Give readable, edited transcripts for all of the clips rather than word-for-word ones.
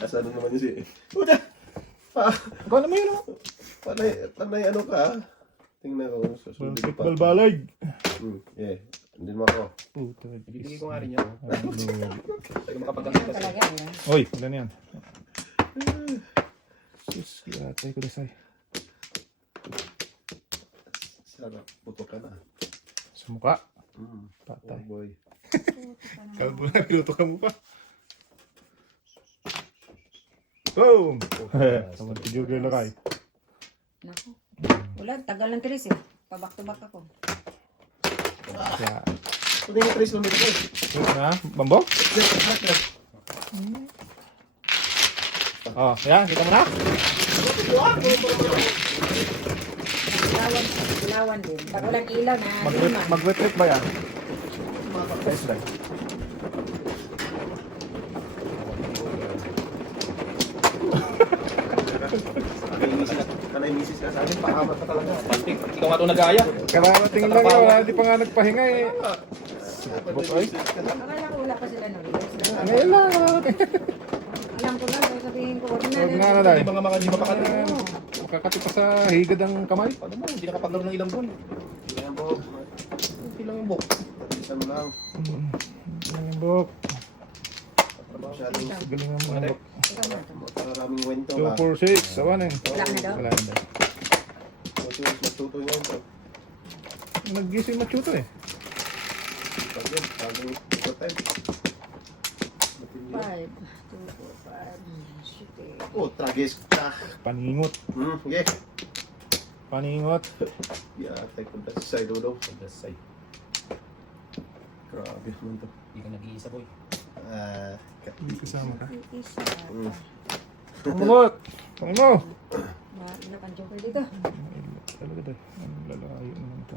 Asa ano naman yun si... Uda! Kala mo yun, oh. Panay ano ka, tingnan ko. Susundin ko pa. Balbalag. Yeah. Hindi mo ako. Puta. Ibigay ko nga rin yan. Hindi ko makapagkakita sa'yo. Talaga yan. Oy, ilan yan? Sus, kiatay ko desay. Sarap, puto ka na. Sa mukha. Oh Patay. boy. Kalbo na, piluto ka mukha. Boom! Tawag ko Joker lakay. Naku. Wala, tagal ng Tris eh. Pabak to back ako. Kaya, Pwede yung 3 lang dito. yun na, bambok? Oh, yan, kita mo na? Ilawan din. Pag walang ilaw na lima. Mag-retreat ba yan? Yes, lang. Kanay misis ka sa akin, paamat ka talaga. Pantik, ikaw nga ito nag-aaya. Kararating lang yun, wala, di pa nga nagpahinga eh. Bukoy? Akala ko wala pa sila nung Ngayon lang, kararating. Alam ko lang, sabihin ko, wag Huwag na na dahil. Ibang mga di mapakati. Makakati pa sa higad ang kamay. Ano mo, hindi nakapaglaro ng ilang buwan. Ayan po. Hindi lang yung book. Isa mo lang. Ang bok. Masyadong Galing ang mga bok. Ikaw na ito. maraming wento 2, ba? 4, 6. Sawa na yun. Wala na daw? Wala na daw. Matuto yun po. Nag-gising machuto eh. Pag yun, bagong ito time. 5, 2, 4, 5, shit eh. Oh, tragis. Paningot. Yeah. Paningot. Yeah, take the best side, Dodo. Best side. Grabe naman to. Hindi ka nag-iisa, boy. Kasama ka. Isa. Paningot. Paningo. Ilan ang joker dito? Talaga dahil. Ang lalayo naman ito.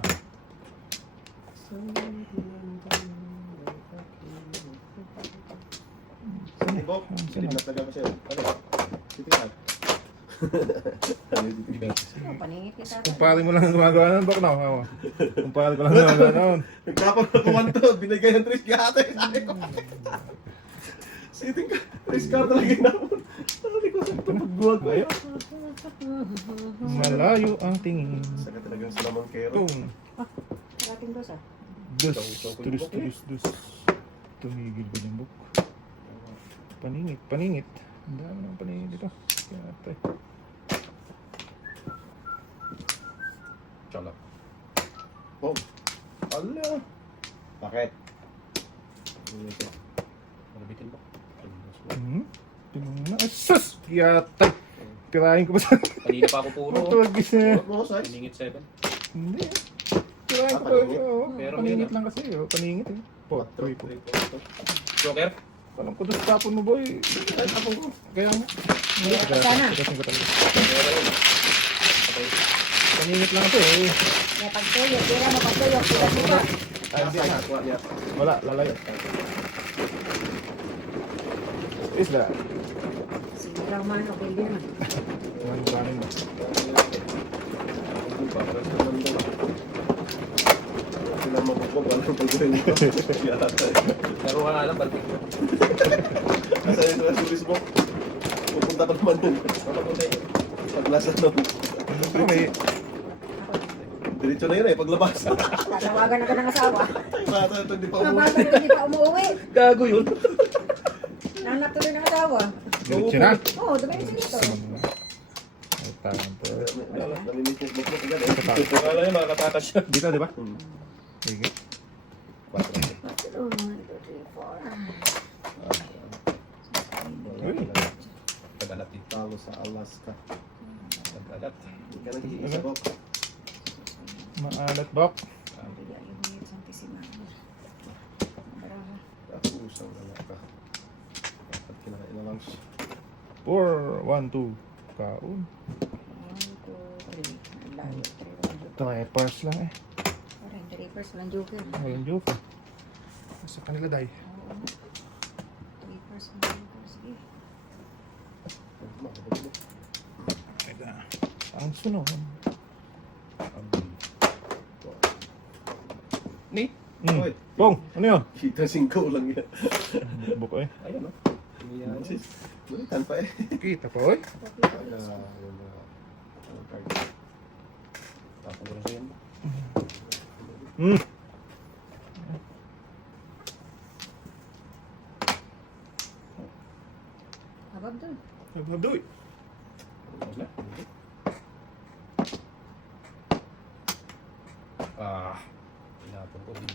Bok, sinimnat na siya. Ano? Titigan. Ano yung titigan? Oh, paningit kita. Kumpare mo lang ang gumagawa nun. Bak na. Kumpare ko lang ang gumagawa nun. Nagkapag na kumanto, binigay ng 3 kihate. Sabi ko. Sitting ka, 3 car talaga inapon. Sabi ko, sa pagbuwag ko yun. Malayo ang tingin. Saka talagang salaman kero. Boom. Karating dos ah. Dus. Dus. Tumigil ba yung buk? Paningit. Paningit. Ang dami ng paningit dito. Kaya tayo. Tsaka. Oh. Ala. Bakit? Malabitin mo. Tingnan na. Ay, sus! Kaya tayo. Tirahin ko ba sa... Kanina pa ako puro. Matulagis na. Mo size? Piningit 7. Hindi. Tirahin ko pa. Paningit? Oo, Pero paningit yun, lang kasi. Paningit eh. Po. Joker? Alam ko doon sa tapon mo, boy. Ay, tapong ko. Kaya mo. Hindi ka sana. Tigasin ko talaga. Okay. Paningit lang ito eh. May pagtuyo. Tira mo pagtuyo. Tira mo ba? Ay, hindi na. Nakuha niya. Wala, lalayo. Isla. Sige man. Okay din naman. Ang kanin mo. Sila mabukbog, ano ang pagkuhin nito? Yata tayo. Laro ka nga lang, baltik. Nasa ito sa Facebook. Pupunta pa naman yun. Papapunta yun. Paglasa nun. Pero may... Diretso na yun eh, paglabas. Tatawagan na ka ng asawa. Ay, bata, ito hindi pa Mga umuwi. bata hindi pa umuwi. Gago yun. Nanak tuloy ng asawa. Diretso na. Oo, dumayo siya dito. Ay, parang to. Namimit yung Facebook agad eh. Akala niya makakatakas siya. Dito, di ba? Sige. 1, 2, 3, 4. Uy. Tagalat eh. Talo sa Alaska. Tagalat. Hindi ka nag-iisa ko. Maalat, bok. Usang anak ka. Dapat kinakain na lang siya. 4, 1, 2. Kaon. 1, 2, 3. Layo. Try pars lang eh. Parang 3 first walang joker. Walang joke eh. Sa kanila day. Oo. 3 first walang joker. Sige. Ito. Ang sunog. Nate? Oy. Pong, ano yun? Kita 5 lang yan. Buk eh. Ayun, no? Yan. Bulitan pa eh. Kita po, oy. Tapos ko na sa'yo. Hmm. Habab doon. Nagbadoy. Wala. Ah. Pinapon ko din.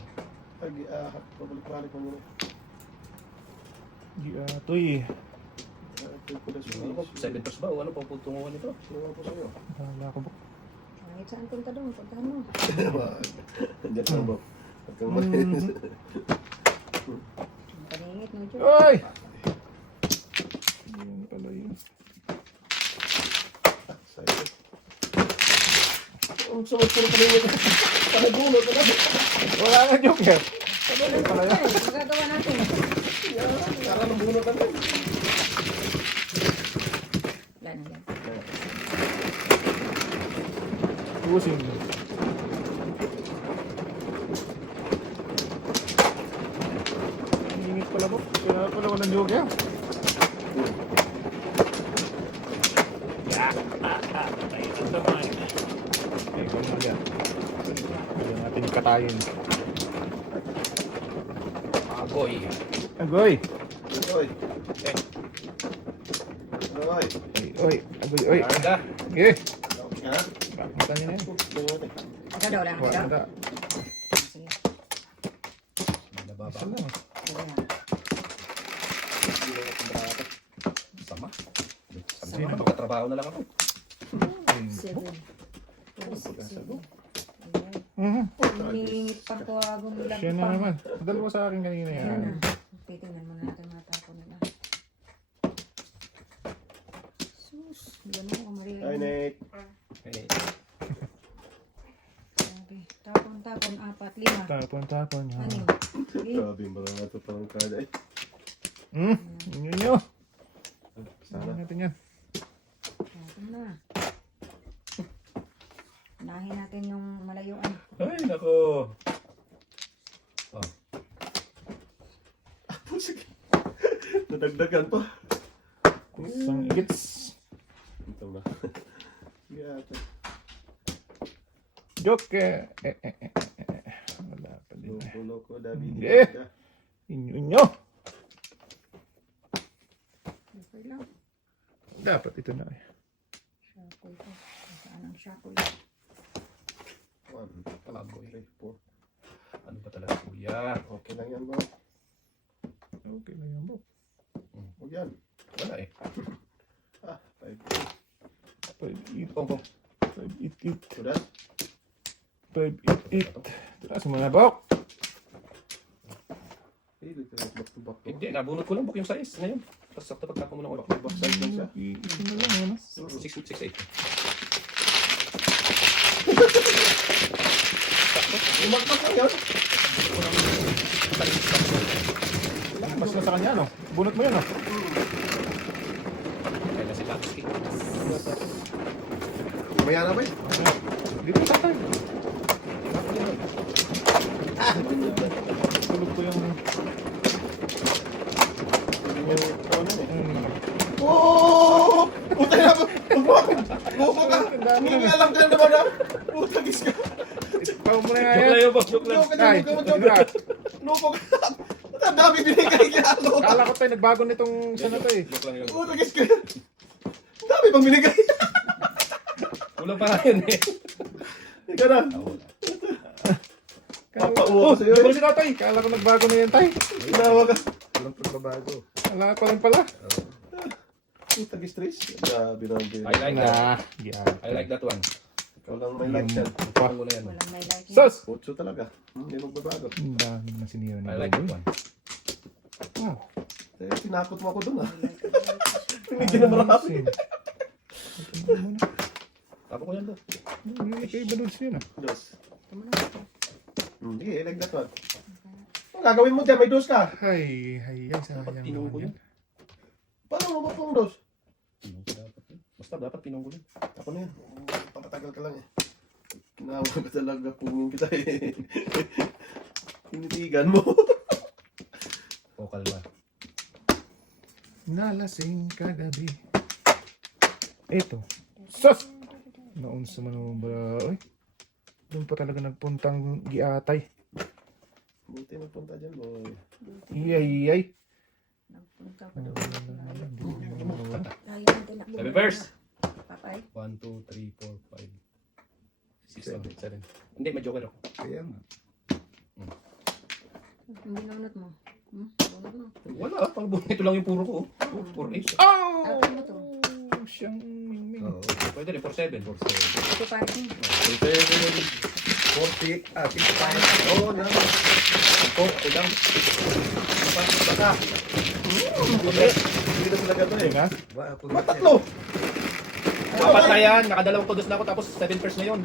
Pabalik-balik mo muna. Di atoy. Ano po? 7 toes ba? O ano po putunguhan nito? Sino po sa'yo? Wala ko po. Kahit saan punta doon, puntahan mo. Diyan lang ba? Huwag kang Ang paningit mo, Joe. Oy! Yan pala yun. sa'yo. Ang sunod ko na kanina. Panagulot ka na. Wala nga joker. Magagawa natin. Kara ng bunot ka na. Wala na yan. Tubusin. Ingit pala po. Kaya pala walang joker. Tayo ng damay. Ikaw na dyan. Kaya natin katayin. Agoy. Agoy! Oy. Oy. Oy! Agoy! Oy! Arda. Sige! Okay ka na? Bakit niyo na yun? Agad daw lang. Wala Agad na. daw. Sige. Nababa. Isa lang. Sige na. Sama. Sabi naman, magkatrabaho na lang ako. 7. 7. Mhm. Hingit pa ko gumilag Siya na pa. naman. Dalawa sa akin kanina Yan yan. na. Titingnan muna natin mga tapo nila. Sus. Gano'n ko Hi, marilang. Nate. Okay. Sabi. Tapon-tapon. 4, 5. Tapon-tapon. Ano? Sige. Grabe, marami ito parang kada eh. Inyo nyo. Sana. Sana natin yan. Tapon na. Unahin natin yung malayuan. Ay, nako. Oh. Sige. Nadagdagan pa. Isang igits. Ito na. Sige ate. Joke. Wala pa din. Loko-loko, David. Eh. Inyo nyo. Okay lang. Dapat ito na eh. Shackle ko. Saan ang shackle? 1, 2, 3, 4. Ano ba talaga, kuya? Okay lang yan, bro. Okay na yan, bro. Huwag yan. Wala eh. 5. 5-8. Pong. 5-8-8. Sudah? 5-8-8. Taas mo na, bro. Dito na back-to-back. Hindi, nabunot ko lang buk yung size ngayon. Tapos sakto pagkako mo ng ulo. Back side lang siya. Ito na lang, ano? 6 feet, 6'8". Umakmak lang yan. Mas na sa kanya, no? Bunot mo yun, no? Kaya na si Lansky. Maya na ba eh? Dito sa tayo. Tulog ko yung... Ano eh? Hmm. Oh! Puta na ba? Loko ka! Hindi alam ka na naman na! Puta gis ka! Pao mo na nga Joke yan. lang yun, boss. Joke lang. Joke ka Ay, dyan, joke ka. Loko ka! Ang dami binigay kaya loko ka! Kala ko tayo, nagbago nitong isa na to eh. Joke lang yun. Puta gis ka! Ang dami pang binigay! Kulang pa nga yun eh. Ika na! Papauwa ko sa'yo Di ba eh! si tatay? Kala ko nagbago na yan tayo. Ginawa ka! Kulang pagbabago. Wala pa rin pala. Puta gis Trace! Grabe naman I binigay. like that. Nah, yan. I like that one. Ikaw lang may like yan. Kulang mo na yan. Walang may like yan. Sus! 8 talaga. Hindi magbabago. Ang dami na siniyo I na like that one. Oh, Eh, tinakot mo ako dun ah. Hindi na marami. Tapo ko yan, bro. Kay Baluds yun ah. Dos. Sige, I like that one. Ang gagawin mo dyan, may dos ka. Ay, sayang Tinong ko naman yun. yan. Paano mo ba pong dos? Tinong ko dapat yun. Basta dapat tinong ko yun. Ako na yan. Papatagal ka lang eh. Kinawa ka talaga pungin kita eh. Tinitigan mo. O kalma. nalasing kagabi. Ito. Sus! Naunsa man ba? Oy. Doon pa talaga nagpuntang giatay. Buti nagpunta dyan, boy. Iyay. Nagpunta pa doon. Sabi first. Papay. 1, 2, 3, 4, 5, 6, 7. Hindi, may joker ako. Kaya nga. Hindi naunot mo. Bunot mo. Wala, pang ito lang yung puro ko. 4, 8. Oh! Ano mo to? Siyang mingming. Oo. Pwede rin, 4, 7. Ito pare mo. 40, 55. Oo, na. Ako lang. Baka. Hindi na talaga to eh. Nga? Matatlo! Dapat na yan, nakadalawang todas na ako tapos 7 first na yun.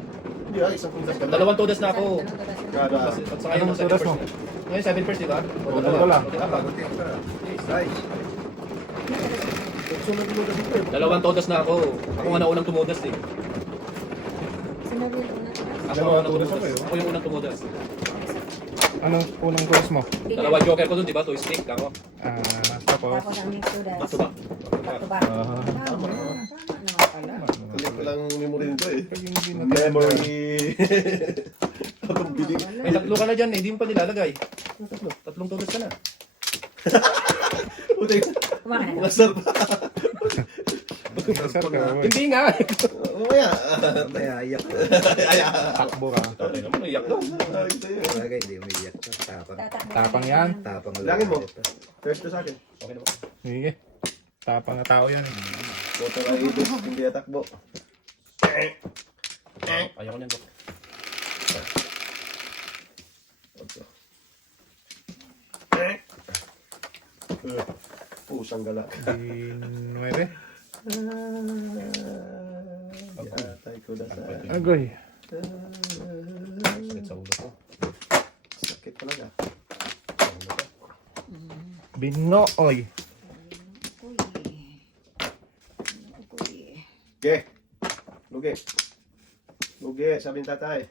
Hindi ah, isang puntas ka na. Dalawang todas na ako. Kada. Pag sa ngayon, Anong 7 todas first mo? na. Ngayon 7 first, di ba? Oo, dalawa. Okay, apat. Sunod mo kasi ito eh. Dalawang todas na ako. Ako nga na unang tumudas eh. Sinaril una to. Ako Dalawang ang unang todas tumudas. ako eh, oh. Ako yung unang tumudas. Anong unang course mo? Dalawa joker ko dun, di ba? 2 stick ako. Tapos? Tapos ang next to Back das. to back. Back to back. Ah. Tama naman pala. Kalik ko lang memory nito eh. Pag hindi na Memory. Atong bilig. May tatlo ka na dyan eh, hindi mo pa nilalagay. Tatlong todas ka na. Puti. Kumain na. Nasar pa. Kasar ka, boy. Hindi nga. Mamaya. Kaya iyak ko. Takbo ka. Tatay naman, naiyak daw. Ay, sa'yo. Bagay, hindi umiiyak. Tapang. Tapang yan. Tapang Langin mo. First to sa akin. Okay na ba? Sige. Tapang na tao yan. Motor ay ibig. Hindi atakbo. Ayaw ko niyan, Dok. Pusang galak. Di 9. Atay ko na sa... Agoy. Sakit sa ulo ko. Sakit talaga. Sa ulo ko. Bingo, oy. Kuy. Kuy. Ge. Lugi. Lugi, sabi ng tatay.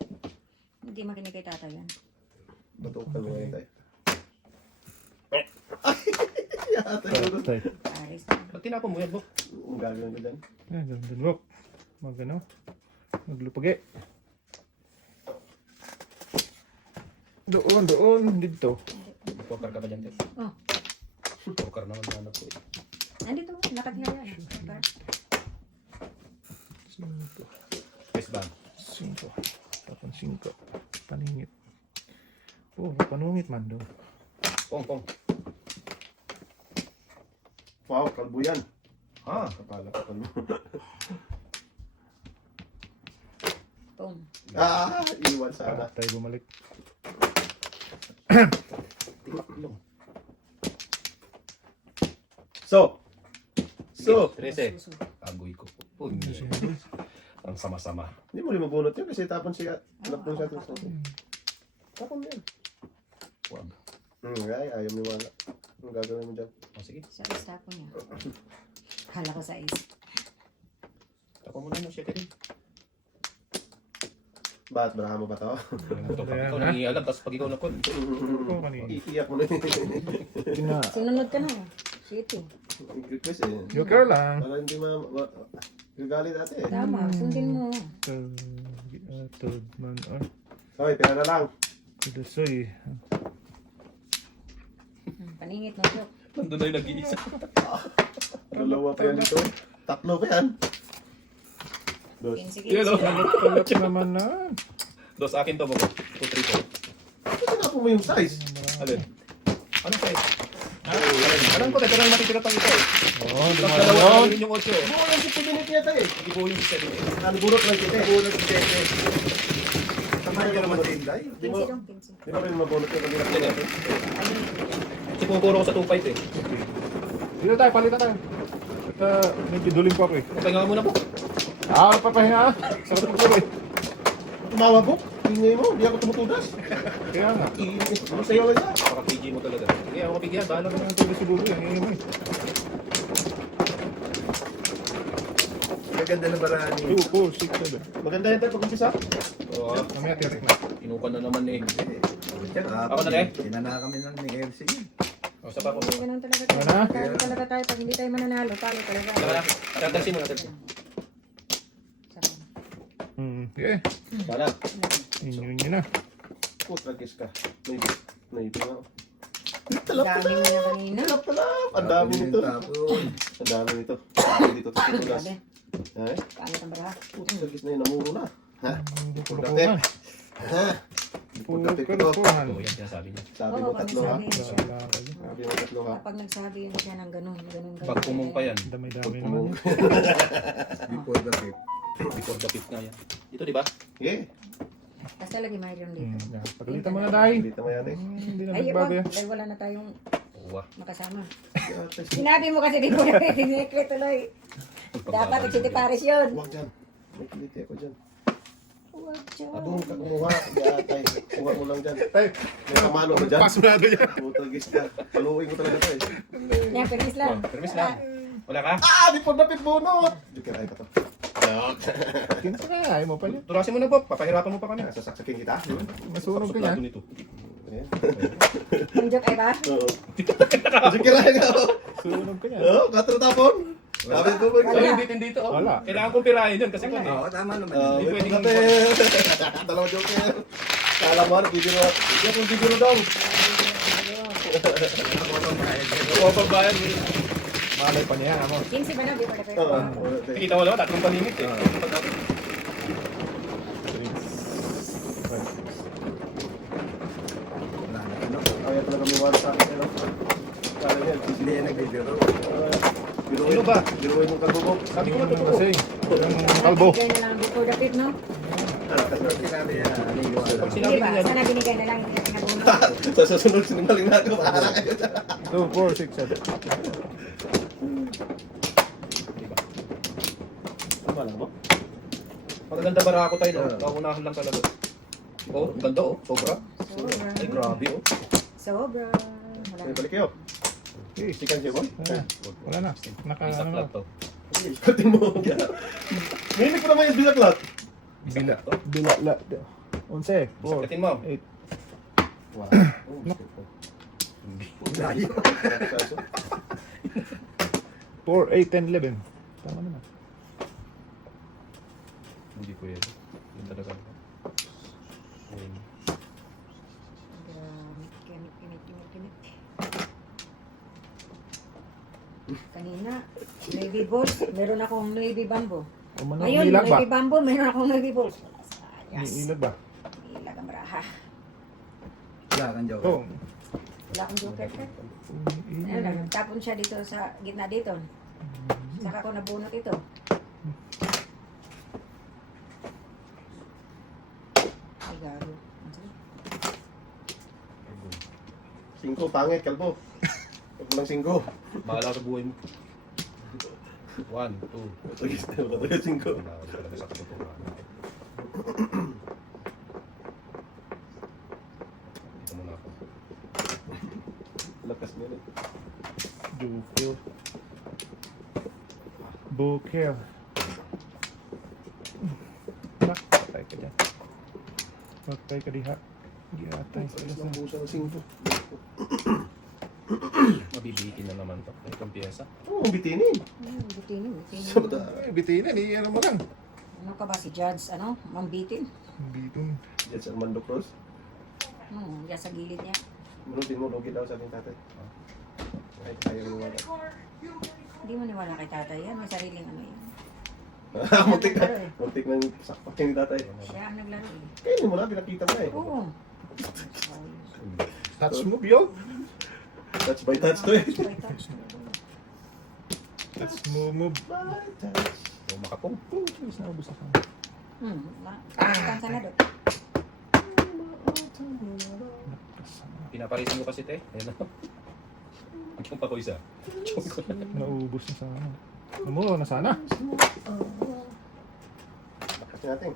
Hindi makinig kay tata yan. Batukan mo ngayon tayo. Atay ko na. Tay. Paris. Ba't tinapon mo yan, Bok? Ang gagawin ko dyan. Ganda look. Magano? Maglupagi. Doon dito. Poker ka ba dyan, Tess? Oh. Poker naman na anak ko eh. Nandito. Nakatira yan. Bar. 5. Yes, bang. 5. Tapos 5. Paningit. Oh, panungit man doon. Pong. Wow, kalbo yan. Ha? Kapala ka pa mo. Boom. Iwan sana. Tayo bumalik. Timaklong. So. 13. Suso. Agoy ko. Puny. Ang sama-sama. Hindi mo rin mabunot yun kasi tapon siya. Tapon siya. Tapon mo yan. Wag. Ayaw mo wala. Anong gagawin mo dyan? O, sige. Sa isa po niya. Hala ko sa is. Tapon mo na yung shaker eh. Ba't baraha mo ba to? Ikaw nangialam, tapos pag ikaw nakon. Oh, kanina. Iiyak mo na Tina. Sinunod ka na. City. request eh. Joker lang. Para hindi gagalit ate eh. Tama. Sundin mo. Third man. Hoy, pera na lang. Kudasoy. Paningit mo. Jok. Nandun na yung nag-iisa. Dalawa pa yan dito. Tatlo pa yan. Dos. Sige. Yan o. Palat naman na. Dos akin to, Boko. 2, 3, 4. Ito na po mo yung size. Alin? Anong size? Alam ko, teka lang matitira pang ito eh. Oh, Tapos dumaan dalawa yun. na yung 8. Buo lang si Pibinit niya tayo eh. Ibo yung 7. Ano bunot lang kita eh. Bunot si Tete. Tamay ka naman din, Day. Di mo, 15 dong. 15. di mo rin mabunot yung kanila natin. Kasi pumupuro ko sa 2.5 eh. Dito tayo, palitan tayo. At medyo duling pa ako eh. Pahinga muna po. Papahinga. Sarap ko eh. Tumawa po. Ingay mo. Di ako tumutudas. Kaya nga. Ano sa'yo lang yan? Paka-PG mo talaga. Sige, ako mapigyan. Bahala ka na. Ang tuloy siguro yan. Ngayon mo eh. Maganda na baraan 2, 4, 6, 7. Maganda yan tayo pag-umpisa. Oo. Mamaya tirik na. Inukan na naman eh. eh. Ako na, eh. Sinana kami ng ni FC. O, sa pa po. Ganun talaga tayo. Wala na? Talo talaga tayo. Pag hindi tayo mananalo, talo talaga. Saka na. Tatansin mo na. Tatansin. Okay. Sana. Inyo na. Tragis ka. Maybe na. Dami mo na kanina. Talap. Ang dami nito. Tapon. Ang dami nito. Dito sa tulas. Grabe. Eh? Pangit ang baraha. Tragis na yun. Namuro na. Ha? Pulukuhan. Ha? Pulukuhan. Oo, yan sinasabi niya. Sabi Oo, mo tatlo ha? sabi siya. Sabi mo tatlo ha? Kapag nagsabi yun siya ng ganun. Pag pumong pa yan. Dami-dami naman. Before the fifth. Before the fifth na yan. Ito, di ba? Yeah. Basta lagi mayroon dito. Pagalitan mo na dahil. Dito mo yan eh. Hindi na Ay, nagbago yan. dahil wala na tayong Uwa. makasama. Yates. Sinabi mo kasi di mo na tinigre tuloy. Dapat nagsiti Paris yun. Huwag dyan. May kiliti ako dyan. Huwag siya. Doon ka kumuha. Yatay. Kuha mo lang dyan. May kamano ka dyan. Pasmado yan. Tragis ka. Paluin ko talaga ito eh. Yan, permis lang. Permis lang. Wala ka? Ah! Before the pit bunot! Joker ay pa to. Kinsa ka, ayaw mo pa yan. Turasin mo na, Bob. Papahirapan mo pa kami. Sasaksakin kita. Masunog ka yan. Nito. Ayan. Ang joke ay ba? Oo. Joker ay ka. Sunog ka yan. Oo, katro tapon. Sabi ko ba? Ay, hindi dito. Oh. Wala. Kailangan kong pirahin yun kasi kung Oo, tama naman. May pwedeng- pagkate. Dalawa joker. Kala mo, bibiro. Hindi akong bibiro daw. Oo, pagbayan. Malay pa niya, amo. 15 ba na? Before the Oo. first. Nakita mo naman, tatlong paningit eh. Wala na, ano? Kaya talaga may wala sa akin. Ano? Kala yan. Hindi yan nagbibiro. Sino ba? Biruin mong kagubok. Sabi ko na totoo. Kasi, yung kalbo. Binigay na lang before the pit, no? Kasi sinabi niya, naniwala. Pag Hindi sinabi ba? niya, Sana binigay na lang. Hindi na pinag-uno. Sa susunod, sinungaling na ako. Bahala kayo. 2, 4, 6, 7. Tama lang mo? magaganda bara ako tayo. Kaunahan lang talaga. Oh, ganda oh. Sobra. Sobra. Ay, grabe oh. Sobra. Wala. May balik kayo. Okay. Chicken Jebon? Wala na. Naka, Isa ano flat na. to. Ikatin mo. Ngayon ko naman yung bilaklat. Bila. Bila. La. 11, 4, Sakatin mo. 8. Wow. Layo. 4, 8, 10, 11. Tama naman. Hindi ko yan. Yun talaga. Ayun. Kinit. Kanina, Navy balls, meron akong Navy bamboo. Umano, Ngayon, nilag ba? Navy bamboo, meron akong Navy balls. Yes. Nilag ba? Nilag ang baraha. Wala kang joke. Oh. Wala akong joker. Ano lang, nagtapon siya dito sa gitna dito. Saka ko nabunot ito. Ay, garo. 5, pangit, kalbo. Huwag mo lang 5. Bahala sa buhay mo. 1, 2. Tagis na, wala tayo 5. Wala ako talaga sa katotohanan. Dito muna ako. Lakas mo yun. Joker. Booker. Nak, patay ka dyan. Patay ka diha. Hindi atay. Tagis ng busa ng 5. Mabibitin na naman to. May kampiyesa. Oo, bitinin. Butinin. Sa mata. Bitinan, ano mo lang. Ano ka ba si Judge? Ano? Mambitin? Bitin. Yan sa Armando Cruz. Yan sa gilid niya. Manutin mo, logi daw sa ating tatay. Ay, ayaw mo wala. Hindi mo niwala kay tatay yan. May sariling ano yan. Muntik na. Muntik na yung sakpakin ni tatay. Siya ang naglaro eh. Kainin mo na, pinakita mo na eh. Oo. Touch move yo. Touch by touch to eh. Touch move. By touch. O makapong. Please na ubos ako. Kansa na doon. Pinaparisin mo kasi te. Ayan na. Huwag yung pako isa. Naubos na sana. Namuro na sana. Lakas natin.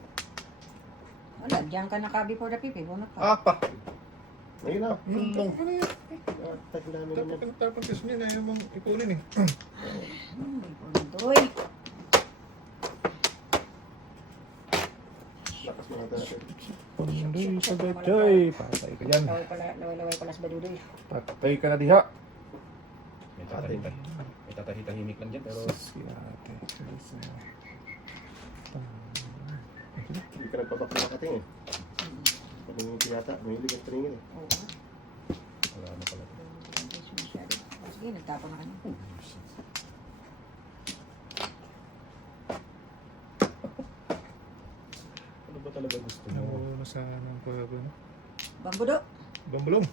Wala, diyan ka naka before the pipi. Bunot pa. Ah, pa. Ayun na. Ano yan? Tag namin naman. Tapos kasi niya na yung ipunin eh. Doy. Lakas mo natin. Pandoy sa batay. Patay ka dyan. Laway pala sa badudoy. Patay ka na diha. May tatahitahimik lang dyan, pero Si ate. Hindi ka nagpapakita ka tingin. Paningin ko yata. Mahilig ang paningin eh. Oo. wala na pala. Sige, nagtapon na kanya. Ano ba talaga gusto mo? Nakuha sa ng pwede. Bambudo. Bambulong.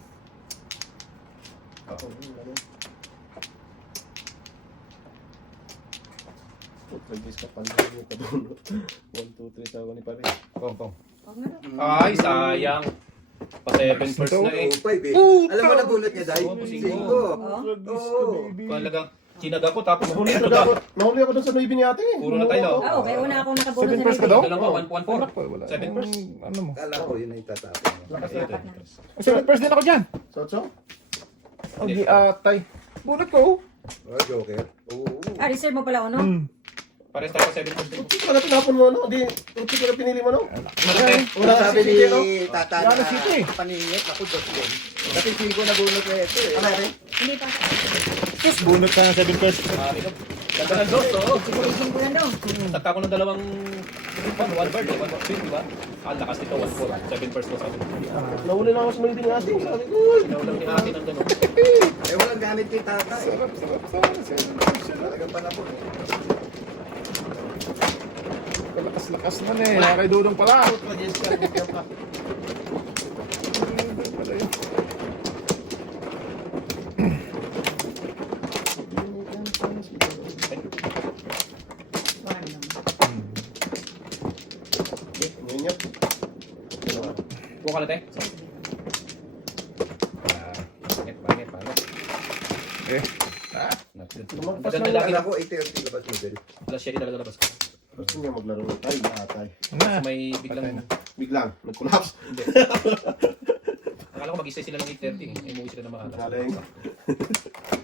Ako, ano? Nag-guess ka pala yung kadulo. 1, 2, 3, sawa ni pare. Pong. Huwag na daw. Ay, sayang. Pa 7 first na eh. Oo, 5 eh. Alam mo na bunot niya, Day? Oo, 5. 5. Oo. Talagang sinaga ko tapos Nahuli ito talaga daw. ako. Nahuli ako doon sa Nuibi ni ate eh. Puro na tayo. Oo, kaya una akong nakabunod 7 sa first ka Nuibi. daw? Dalawa, 1-4. Wala. 7 first. Ano mo? Kala ko yun ay tatapon. Apat na. 7 first din ako dyan. So? Okay, atay. Bunot ko. Oh, Joker. Oo. Ah, reserve mo pala uno? Pares tayo pa 7 first din. Uti ko na tinapon mo, no? Hindi, uti ko na pinili mo, no? Marate. Wala Sabi si ni Tito, no? Tata Yan ang na city. paningit. Ako, dos yun. Kasi 5 na bunot na ito eh. Ano ate? Hindi pa. Yes, bunot ka ng 7 first. Ganda ng dos, oh. Sigurising ko yan daw. Tagka ko ng dalawang 1 bird, 1 bird, di ba? Ang lakas nito, 1-4. 7 first ko sabi. Nahuli na ako sa Nuibi ni ate. Sabi ko, uy. Naulang ni ate ng gano'n. Eh, walang gamit kay Tata eh. Talagang panapon eh. Lakas na eh. Kay Dudong pala. Wala naman. Ngayon. Buka na tayo. Pangit. Eh. Not good. Lumagpas Maganda lang lagi Kala na. ko 80 labas mo din. Plus siya di talaga labas ko. Gusto niya maglaro ng tayo, atay. Na. May biglang... Biglang, nag-collapse. Hindi. Akala ko mag-stay sila ng 8:30 eh. Umuwi sila ng maaga. Galing.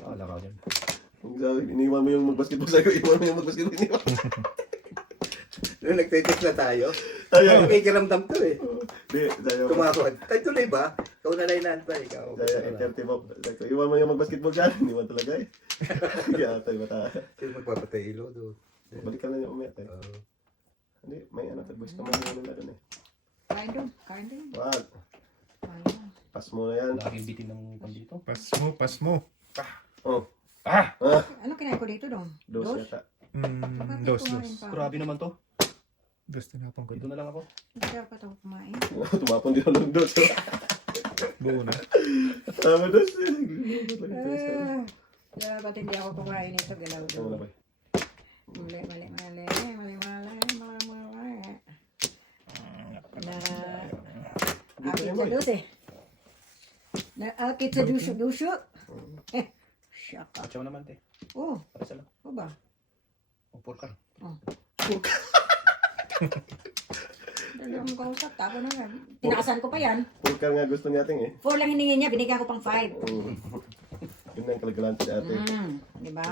Akala ka dyan. Ang sabi, iniwan mo yung mag-basketball sa'yo, iwan mo yung mag-basketball, iniwan. Noong nagtitis na tayo, Ayun. may kiramdam to eh. Di, sayo. Tumakot. Tayo tuloy ba? Ikaw na lang inaantay. Ikaw. Sayo, 30 mo. Iwan mo yung mag-basketball dyan, iniwan talaga eh. Kaya atay, bata. Sino magpapatay ilo doon? Balik ka na yung umiat eh. Hindi, may ano, tag-boys ka muna nila doon eh. Kain doon. Kain doon. Wag, Kain doon. pas mo na yan. Laki yung bitin ng pandito. Pas mo. Oh, Ah! Ano kinain ko dito dong? dos yata. Bakit Dos. kumain pa? Grabe naman to. Dos tinapang ko. Dito na lang ako. Hindi ka pa ito kumain. Tumapon din ako ng dos. Buo na. Tama dos. Dapat hindi ako kumain ito. Galaw Tama na doon. ba? Mali. Na akit sa dus eh. Na akit sa duso. Shaka. Atsaw naman te. Oh, Pares lang. o ba? Upor ka. Dalawang kausap. Tapo na nga. Tinakasan ko pa yan. Pulkar nga gusto niyating eh. 4 lang hiningi niya. Binigyan ko pang 5. Yun na yung kalgalante ni ate. Di ba?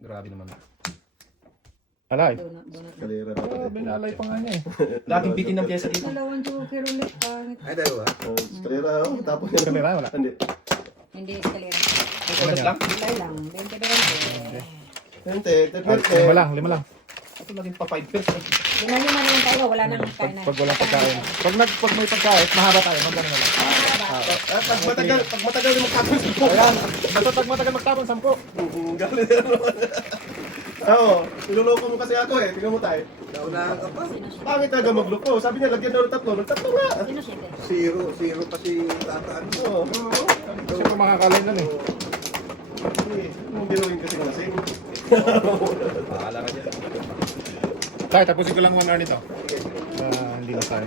Grabe naman. Alay. Donut na. Kalera na Ah, binalay pa nga niya eh. Laking bitin ng pyesa dito. Dalawang joker ulit. Pangit. Ay, dalawa. Kalera, oh, tapos yun. Kamera, wala. Hindi. Hindi eskalera. Ulit lang. Bilay lang. 20-20. Hindi, Lima lang. Ito naging pa 5 first. Lima na lang tayo. Wala nang kain na. Pag walang pagkain. Pag may pagkain, mahaba tayo. Magkano na lang. Pag matagal yung magtapon sa buko. Ayan. Basta pag matagal magtapon, 10. Galit na naman. Oo, niloloko mo kasi ako eh. Tingnan mo tayo. Naunahan ka pa. Pangit talaga magloko. Sabi niya, lagyan daw ng tatlo. Nagtatlo nga. Sino siyete? Zero pa si Tata. Oo. Siyempre makakain lang eh. Yung biruin kasi ng lasing. Bahala ka dyan. Tayo, tapusin ko lang 1 hour nito. Hindi na tayo.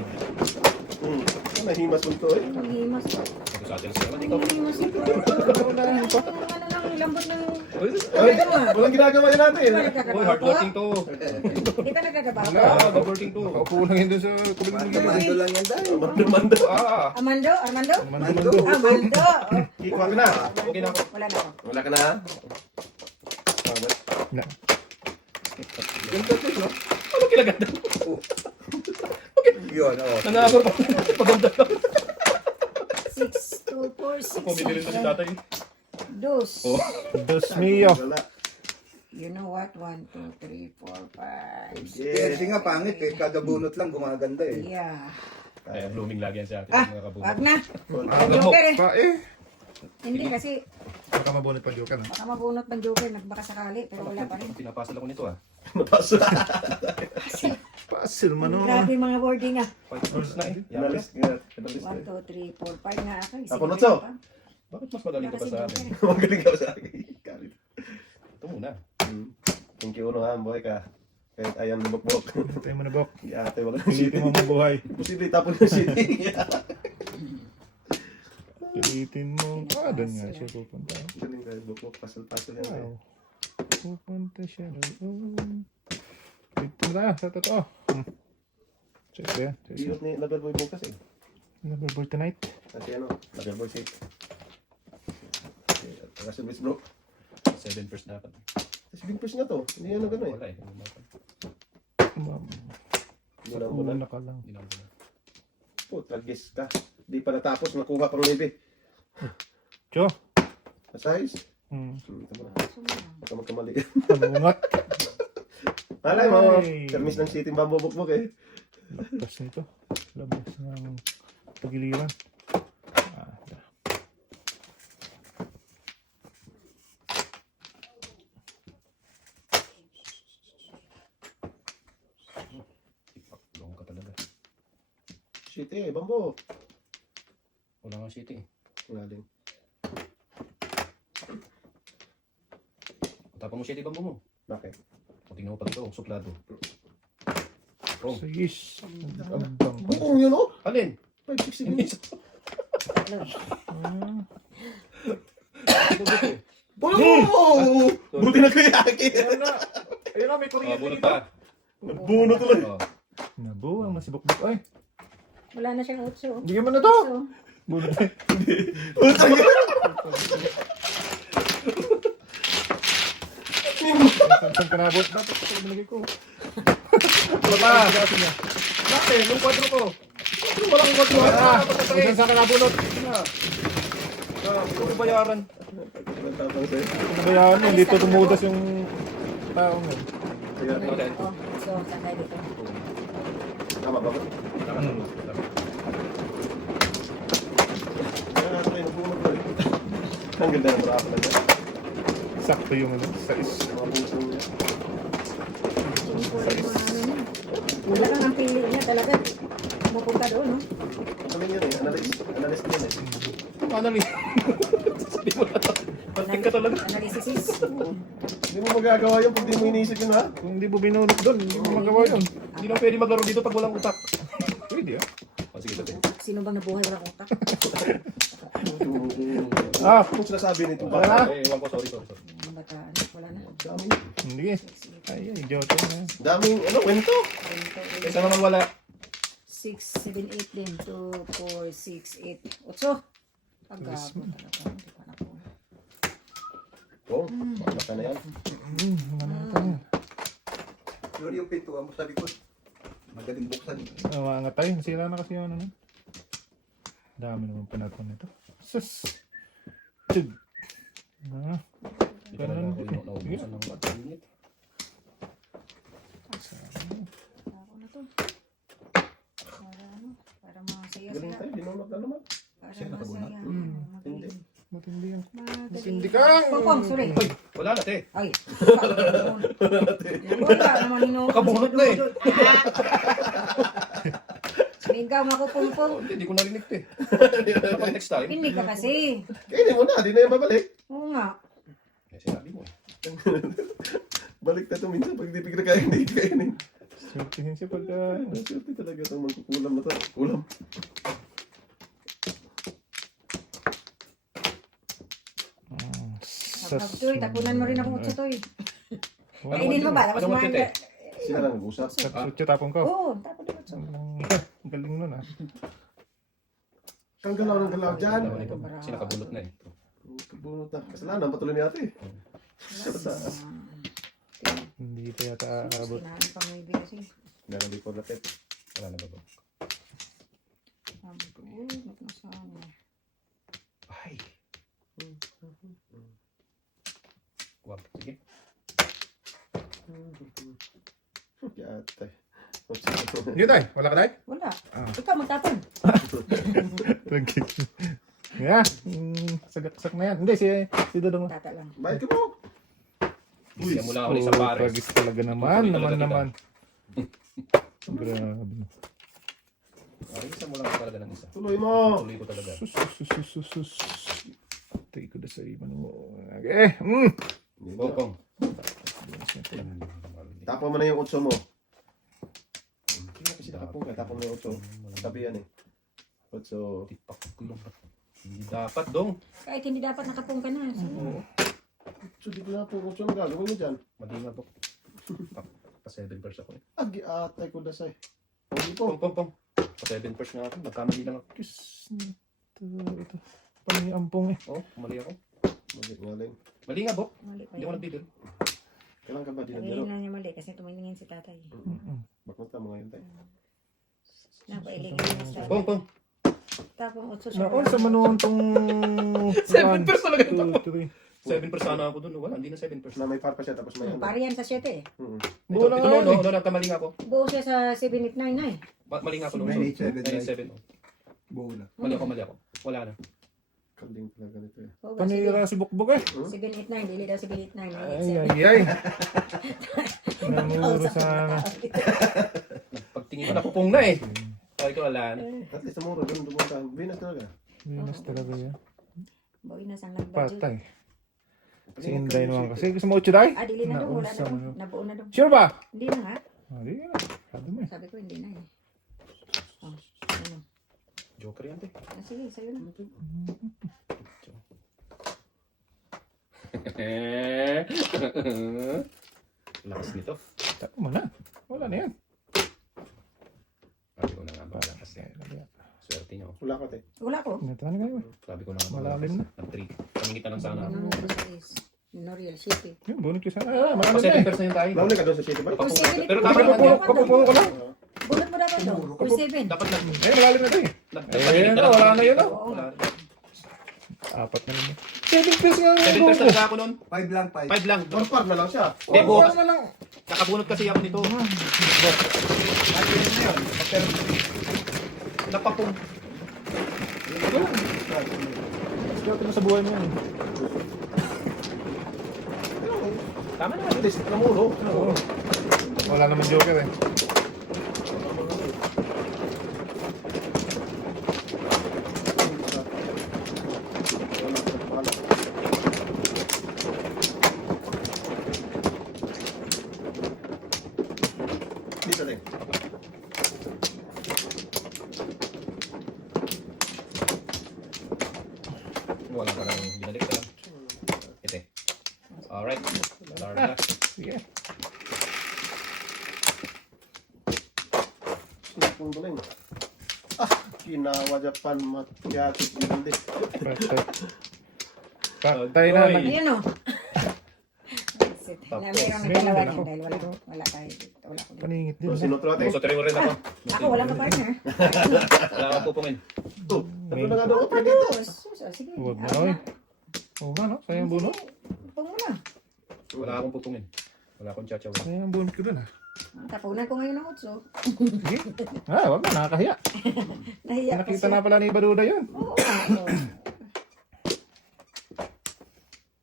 Nahimas mo ito eh. Ang himas. Ito sa atin sila. Ikaw. Ang himas ito. Ano lang, lambot ng... Ay, walang ginagawa yan natin. Uy, hardworking to. Hindi ka nagkagabaho. Hardworking to. Nakaupo lang yun doon sa kuling ng gilid. Mando lang yan dahil. Mando. Ah! Armando? Mando. Armando! Kikuha ka na. Okay na ako. Wala na ako. Wala ka na ha? Na. Yung tatlo, no? Ano kilaganda? Yun, oo. Nanakor pa. Paganda lang. 6, 2, 4, 6, Pumili rin to si tatay. Dos. Oh. Dos mio. Wala. You know what? 1, 2, 3, 4, 5, 6. Kasi nga pangit eh. Kada bunot lang gumaganda eh. Yeah. Kaya blooming lagi yan sa atin. Ah, mga kabunot. wag na. Ah, Joker eh. pa eh. Hindi kasi Baka mabunot pa joker, no? baka mabunot ng Joker. Baka sakali. Pero wala pa rin. Pinapasal ako nito ah. Napasa. Puzzle man, no? Grabe mga wording ah. 5 years na eh. Yan. Analyst nga. Analyst 1, 2, 3, 4, 5 nga ako. Ako, Notso. Bakit mas magaling ka pa sa akin? Magaling ka sa akin. Kalit. Ito muna. Thank you, ha, boy ka. Kahit ayan lubok-bok. Tayo mo na, Bok. Ate, wala ng Pilitin city. mo mabuhay. Posible tapon yung city. Pilitin mo. Ah, doon nga siya pupunta. Galing ka, lubok-bok. Pasal-pasal yan. Wow. Pupunta siya doon. Dito na, sa totoo. Check ba yan? Check Biyot ni Loverboy bukas eh. Loverboy tonight. Kasi ano, Loverboy safe. Russell Westbrook. 7 first dapat. Tapos big push na to. Hindi yan ang gano'n eh. Wala eh. Hindi na Una muna. ka lang. Hindi na ako na. Po, tragis ka. Di pa natapos, nakuha pang maybe. Cho. Size? Ito mo na. Baka magkamali. Panungat. Malay mo, Ay. sermis ng city bambo bukbok eh. Labas nito. Labas ng pagiliran. Ah, da. Long ka talaga. City eh, bambo. Wala nga city. Wala din. Tapang mo city bambo mo. Bakit? O tingnan mo pag ito, suplado. Wrong. Sagis. Ang bang. Buong yun oh! Alin? 560 minutes. Ah, Oh! Buti na kaya akin. ayun na. Ayun na, may Ah, kuryente bunot dito. pa. Buno tuloy. Oh. Nabuwang na si Bukbuk. Ay, Wala na siyang utso. bigyan mo na to. So, Bunot. Utang yun. Saan ka nabot? Dapat ito binigay ko. Wala pa. Bakit? Yung kwadro ko. Yung walang kwadro. Ah, saan ka nabunot? Kung bayaran. Tapang sa'yo. Nabayaan mo, dito tumudas yung taong yun. Kaya, oh, so, sakay dito. tama ba ba? Kaya tayo nabunod ko eh. Ang ganda ng braso na niya. Sakto yung ano, sais. Mga puso niya. Wala kang ang pili niya talaga. Pupunta doon, no? Ano yun eh? Analyst din eh. Ano ni? Hindi mo na. Panting ka talaga. Analysis. Hindi mo magagawa yun pag di mo iniisip yun ha? Kung hindi mo binunot doon, hindi mo magawa yun. Hindi lang pwede maglaro dito pag walang utak. Pwede ah. Oh, sige, sabi. Sino bang nabuhay walang utak? Ah, Kung sinasabi nito Wala ba? na. Eh, ewan ko, sorry. Ang bataan. Wala na. Dami. hindi. Ay, idioto na. Daming ano, kwento. Kaysa naman wala. 6, 7, 8 din. 2, 4, 6, 8, 8. Paggago talaga. Hindi pa na po. Oh, baka na yan. Yun yung pintuan mo sa likod. Magaling buksan. Mga tayo, nasira na kasi yung ano. Dami naman panaton nito. Sus. Tug. Ah, Hindi ka na ako yung naubusan ng init. Ako na to. Para ano? Para masaya Galing sila. tayo, binunod na naman. Para Siya nakabunot. masaya. Hindi. matindi yan. Magaling. Matindi ka! Pong, sorry. Ay, wala na, te. Ay. Wala naman hinukot. Nakabunot na eh. Sinigaw mo ako, Pongpong. Oh, hindi ko narinig, te. Kapag next time. Hindi ka kasi. Kainin mo na, di na yan babalik. Oo nga. Eh, sinabi mo eh. Balik na ito minsan, pag di pinakain, hindi kainin. Surtihin siya pagka... Ang swerte talaga itong magkukulam na to. Kulam. Kapag toy, tapunan mo rin akong utso toy. Wala Kainin mo ba? Tapos Ano mo, kumain tete? ka. Sila na nag-usap. Sutyo tapong ko. Oo, tapon yung utso. Ang galing nun ah. Kang galaw ng galaw dyan. Kasi nakabunot na eh. Kabunot na. Kasalanan, patuloy ni ate. Sa taas. Hindi pa yata aabot. Sinahan pang may kasi. Meron before na pet. Wala na ba ba? Sabi ko, uy, ba't nasaan? Ay. Wag. Sige. Yatay. Yun tayo. Wala ka tayo? Wala. Ah. Ikaw magtapon. Thank you. Yeah. Sagak-sak na yan. Hindi, si Dodong. Tata lang. Bayad ka mo. Siya mula ako ng isang pares. Pagis talaga naman. Tuloy talaga Naman. Grabe. Ay, isa mo lang ako talaga ng isa. Tuloy mo. Tuloy ko talaga. Sus. Tay ko na sa iba mo. Okay. Bokong. Tapon mo na yung 8 mo. Kaya kasi nakapong ka. Tapon mo yung 8. Sabi yan eh. 8. Tipak ko lang. Hindi dapat dong. Kahit hindi dapat nakapong ka na. Oo. So, di ko na po 8 na gagawin mo dyan. Mali nga bok. Pa 7 pers ako eh. Agi atay ko dasay. Hindi po. Pong. Pa 7 pers nga ako. Nagkamali lang ako. Ito. Pang-ampong eh. Oh, mali ako. Maling. Mali nga bok. Mali pa Hindi ako yun. nagbibig. Kailan ka ba Sabihin dinadalo? na niya mali kasi tumingin si tatay. Bakit ka mga yun tayo? Napailigin niya sa Pong. tapong 8 siya. Naon sa manuon tong 7 pers talaga ito. 2, 3. 7 pers sana ako dun. Wala, hindi na 7 pers. Na may par pa siya tapos may ano. Pari yan sa 7 eh. Ito, no, nagkamali nga ako. Buo siya sa 7 at 9 na eh. Mali nga ako nung 9-8-7. 9-7. Buo na. Mali ako. Wala na. Kalding talaga nito eh. Oo, Panira si Bukbuk eh. 7 at 9. Dili daw 7 at 9. Ay. Namuro sana. Pagtingin ko napupong na eh. Ay, ito wala na. At least tomorrow, ganun dumunta. Venus talaga. Venus talaga yan. Boy na sang nagbadyo. Patay. Si Inday naman kasi. Gusto mo 8 tayo? Dili na daw. Wala Naunsa na. mo. Nabuo na daw. Sure ba? Hindi na nga. Hindi na. Sabi mo eh. Sabi ko hindi na eh. Oh, ano? Joker yan, te. Sige, sa'yo na. Lakas nito. Sabi mo na. Wala na yan. Sabi ko na nga ba, lakas yan. Swerte niyo. Wala ka te. Wala ko. Ito na kayo eh. Sabi ko na nga ba, Malalim na. Ng 3. Pamingitan lang sana. Ano ko sa is? Noriel, shipping. Yun, bunot ko sana. Ah, Pa malalim na 7 eh. pers na yun tayo. Nauli ka doon sa city ba? Kung 7 Pero tama naman yun. Kapupuno ko lang. Bunot mo dapat daw. Kung 7. Dapat nag... Eh, malalim na ito eh. nagpahingi Eh, wala na yun, oh. Oo. Wala. 4 na naman. 7 pesos nga. 7 pers talaga ako nun. 5 lang, 5. 5 lang. Par na lang siya. Hindi, bukas. na lang. Nakabunot kasi ako nito. Napapong. Ito na sa buhay mo yan. Tama na. At least namuro. Oo. Wala naman joker eh. Dito din. Wala pa lang binalik ka lang. Ito. Alright. Larga. Sige. Sinapong duling. Kinawa Japan matyatik hindi. Patay. Patay na. Oy. Ayun o. Na meron may dalawa din dahil wala tayo. Wala ko din. Paningit din. So, sinotro natin. Gusto rin ako. Ako wala ka partner. Wala akong pupungin. Ito. Tatlo na nga daw. Pwede ito. Sige. Huwag na oy. Oo nga no. Sayang bunot. Pung mo na. Wala akong pupungin. Wala akong chachaw. Sayang bunot ko dun ah. Tapunan ko ngayon ng 8. Sige. Ah, wag na. Nakakahiya. Nahiya ka Nakita siya. na pala ni Baduda yun. Oo nga. oo.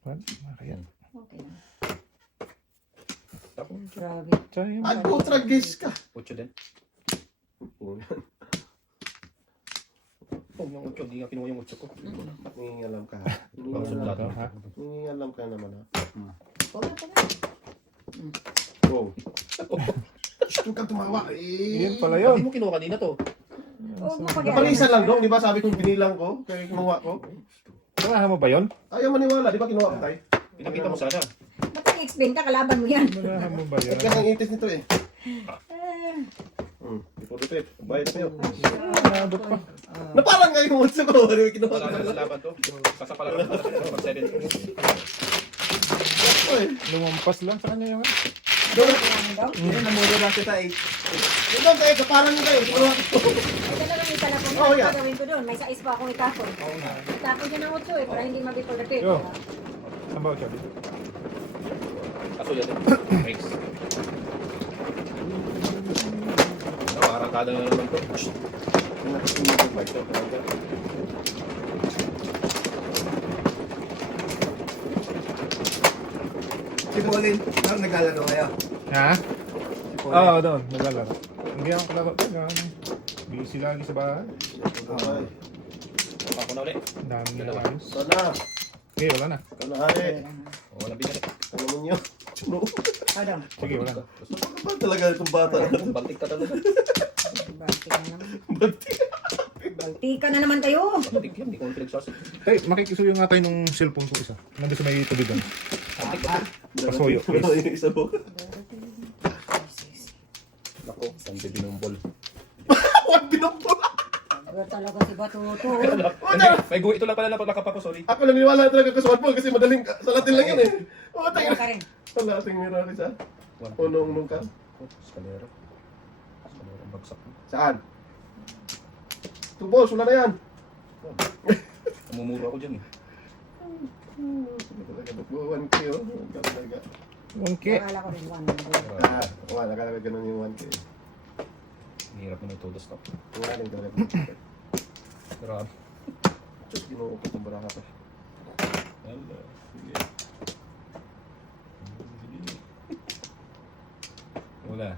Wag. Nakakahiya. Okay na. Tapos, Grabe. Sayang. Ako tragis ka. 8 din. Oh, yung 8. Hindi nga kinuha yung 8 ko. Nangingalam ka. Bang sundalo. Ha? Nangingalam ka naman ha. Pung na. Wow. Huwag kang tumawa. Yun pala Hindi yun. mo kinuha kanina to. Oo, Napag-isa lang dong. Di ba sabi kong binilang ko? Kaya kinuha ko. Kailangan mo ba yun? Ayaw maniwala. Di ba kinuha ko tayo? Pinakita mo sana. Ba't nag-explain ka? Kalaban mo yan. Kailangan mo ba yun? Kaya ang itis nito eh. Ah, Ipuro trip. Bayad sa'yo. Nabot pa. Na parang nga yung utso ko. Ano yung kinuha ko? Wala na laban to. Kasapalan ko. Pag 7. Oy. Lumampas lang sa kanya yung ano daw? Yan, namuro lang kita 8. Ito kayo. Kaparang nyo kayo. Kinuha ko. Ito na lang yung pala kung Oh, yeah. gagawin ko doon. May sais pa akong itapon. Itapon niya ng 8 eh, para hindi mabipol na Yo. Saan ba siya? yan eh. Thanks. Nakarakada na naman to. Yung nakasunod yung bike, talaga. Si Colin, naglalaro kayo. Ha? Si Colin. Oo, doon. Naglalaro. Hindi ako kalaro. Busy lagi sa bahay. Ay, Ako na ulit. Ang dami na ayos. sana. Okay, wala na. Kalahari. O, walang bigat. Ano mo niyo? Chuno. Adam, Sige, wala na. Ano ba talaga itong bata? Baltik ka talaga. balti ka na naman. Balti ka na naman tayo. Baltik yan. Hindi ko pinagsasabi. Hey, makikisuyo nga tayo nung cellphone ko isa. Nandun sa may tubigan. Pasuyo, please. Yung isa mo. Ako, sandi binumbol. Huwag binombol. Wala talaga si Batuto. Hindi, may guwi ito lang pala na pagkakapa ko, sorry. Ako naniniwala talaga sa one ball kasi madaling sa Latin lang yan eh. Oh, Ano tayo. ka rin? Wala ating Miraris ah. One. Unong ka. Eskalera. Eskalera, bagsak. Saan? Two balls, wala na yan. Namumuro ako dyan eh. Sige talaga, buwan kayo. Talaga. Okay. Akala ko rin one. Ah, wala ka talaga ganun yung 1K. Ang hirap na ito, stop. Wala rin talaga. Grabe. Diyos, ginuukot ng baraka pa. Wala. Sige. Wala.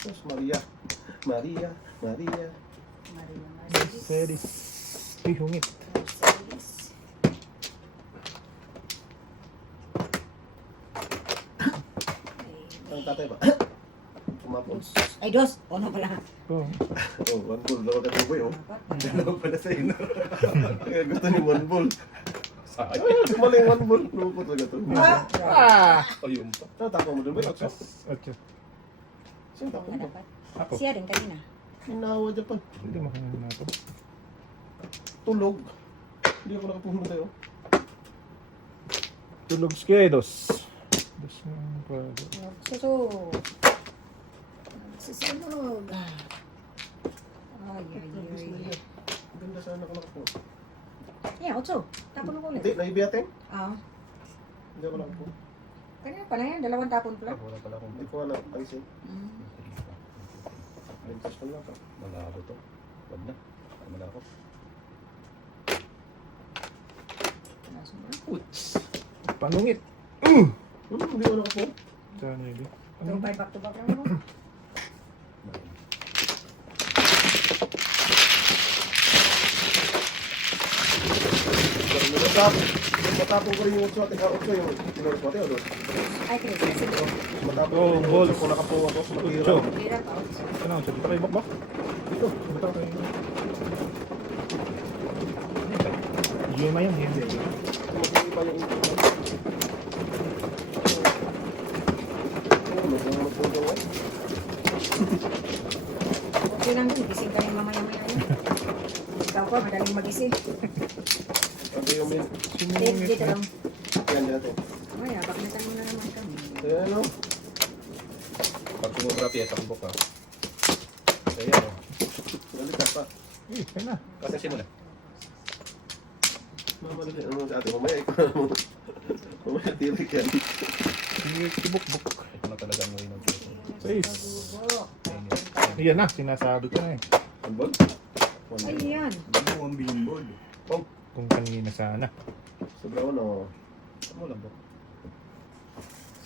Sus, Maria. Maria, Maria. Maria Mercedes. Mercedes. Uy, hungit. Mercedes. Ang tatay ba? Tumapon. Ay, dos. Ano pala? Oh. Oh, one ball. Dalawa ka tuboy, oh. Dapat. Dalawa pala sa ino. Kaya gusto ni one ball. Sayang. Ah, sumaling one ball. Lukot talaga to. Ah! Ayun pa. Tatako mo dun ba? Otso? Ocho. Sino tako Ano mo? dapat? Ako. Siya din kanina. Hinawa dyan pa. Hindi makahinga na ako. Tulog. Hindi ako nakapuhon tayo. Tulog dos. Dos ng kwado. Suso. Susunog. Ay, ay, ay. Ganda sana ako nakapuhon. Yeah, otso. Tapon mo ulit. Hindi, naibiyatin? Ah, Hindi ako nakapuhon. kanina pa na yan. Dalawang tapon pala. Wala pala akong Hindi ko nga napansin. Mm. Lintas ko lang ka. malabo to. Wag na. Wala ako. Panungit. Hindi ako nakapuhon. Saan yun? Ito pa back to back lang mo. Matapong ko rin yung otso at ika-otso yung tinulis mo tayo. Ay, Chris. Sige. Matapong Oh, ko rin yung balls. otso kung nakapuhon ako sa matira. Ocho. Tira pa, otso. Ano? Sa dito kayo bakbak? Dito. Dito kayo. Yema yan. Yema. Matindi pa yung otso. Oh, may mga magpundo ko. Okay lang dun. Gising ka rin mamaya-maya yun. Ikaw pa, madaling magising. Sabi yung min. Dave, dito lang. Yan, dyan natin. Mamaya, baklitan mo na naman kami. Ayan, ano? Pag sumubra piyesa ko ka. Kaya, Balikas pa. Eh, kaya na. kasi mo na. Mamalik yan. Ano sa atin? Mamaya ikaw na mo. Mamaya tirik yan. Sige, tibok-bok. Ito na talaga ang ngayon ng piyesa. Seis. Pagubok. Ayan na, sinasabi ko na eh. One ball? One ball. Ayan. Hindi mo ang binumbol. Kung kanina sana. Sobra ko, no? Ano lang ba?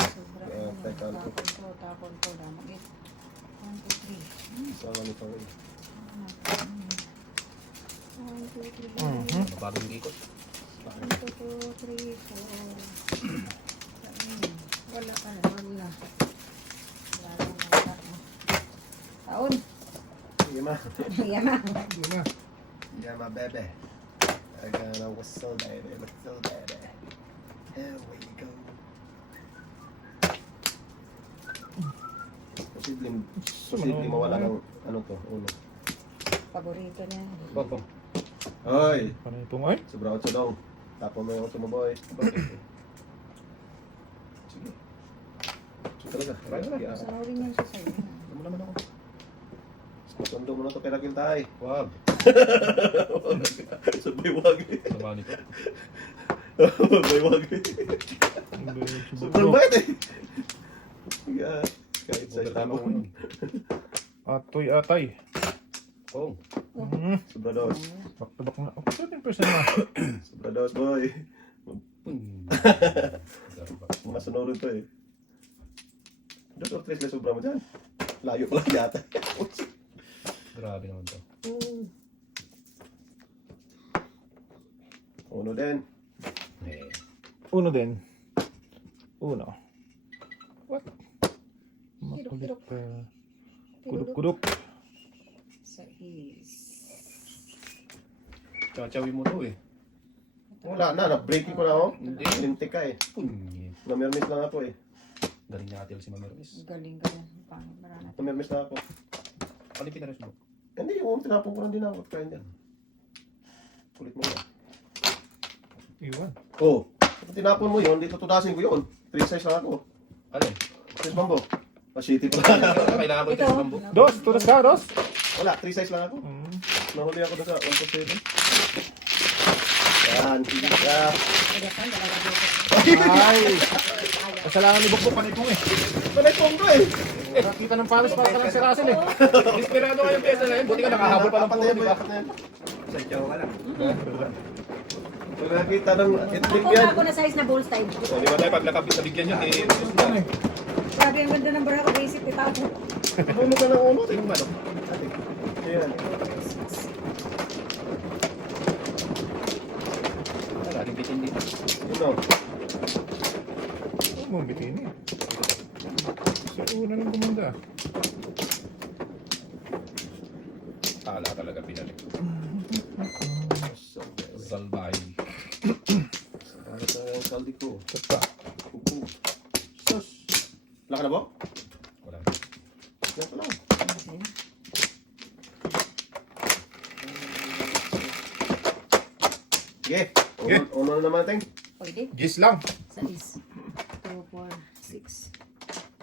Sobra Eh, teka. tapon ko, damagit. 1, 2, 3. Sama ni Pangin. 1, 2, 3. Mhm. Mabagong ikot. 1, 2, 3, 4. Wala ka na, wala. Wala. Taon. Sige, ma. Ayan na. Yun na. Yeah, my baby. I got a whistle, baby. Whistle, baby. Here we go. Posibleng mawala ng ano to, uno. Paborito niya. Bobo. Hoy! Ano itong ay? Sobra 8 dong. Tapon mo yung 8 mo, boy. Sige. Ito talaga. Right na. Yeah. Sanorin niya siya sa'yo. Alam mo naman ako. Masundo mo na to kay Rakintay. Wag. Sabay wag. Sama nito. Baywag. Sobrang bait eh. Yeah. Kahit sa Tama ko yun. Atoy atay. Oh. Sobrados. Back to back na. Oh, 13% na. Sobrados, boy. Hmm. Masunod to eh. Dr. Tres na sobra mo dyan. Layo pa lang yata. Grabe naman to. Uno din. Eh. Uno din. Uno. What? Makulit pa. Kuduk-kuduk. Sa is. Chachawi mo to eh. Wala na, na-breaking ko na ako. Hindi. Lintik ka eh. Punyet. Namirmis lang ako eh. Galing niya atil si Mami Ruiz. Galing ka yan. Pangit marami. Namirmis lang ako. Palipin na rin mo. Hindi, yung tinapon ko lang din ako. Kaya niyan. Kulit mo yan. Iwan. Oh, kung tinapon mo yun, dito tudasin ko yun. 3 size lang ako. Alin? 3 bambo. City pa lang. Kailangan mo ito Ito. sa bambu. Dos! Tunas ka, dos! Wala, 3 size lang ako. Nahuli ako doon sa 1.7. Yan, sige ka. Pwede pa, dalawa dito. Ay! Kasalanan ni Bukbuk, panipong eh. Panay pong ko eh. Nakita ng palos para ka lang si Russell eh. Desperado kayong pyesa na yun. Buti ka nakahabol pa ng Apat puno, na di yun, ba? apat na yun. Sa jowa lang. Pag nakita ng itlip Kung yan. ako na size na balls time. O, di ba tayo pag nabigyan yun, eh, Ano eh? Grabe ang ganda ng bra ko. Basic itaw. Ulo ka ng ulo. Tingnan mo ano? Ate. Ayan. Wala, rin bitin dito. Yun o. Huwag mong bitin eh. Sa una lang gumanda. Tala talaga pinalik. Salbahe. Para sa saldi ko. Ito pa. Upo. Sus. Wala ka na ba? Wala. Yan pa lang. Sige. Sige. Uno na naman natin. Pwede. Gis lang. Size. 2, 4, 6.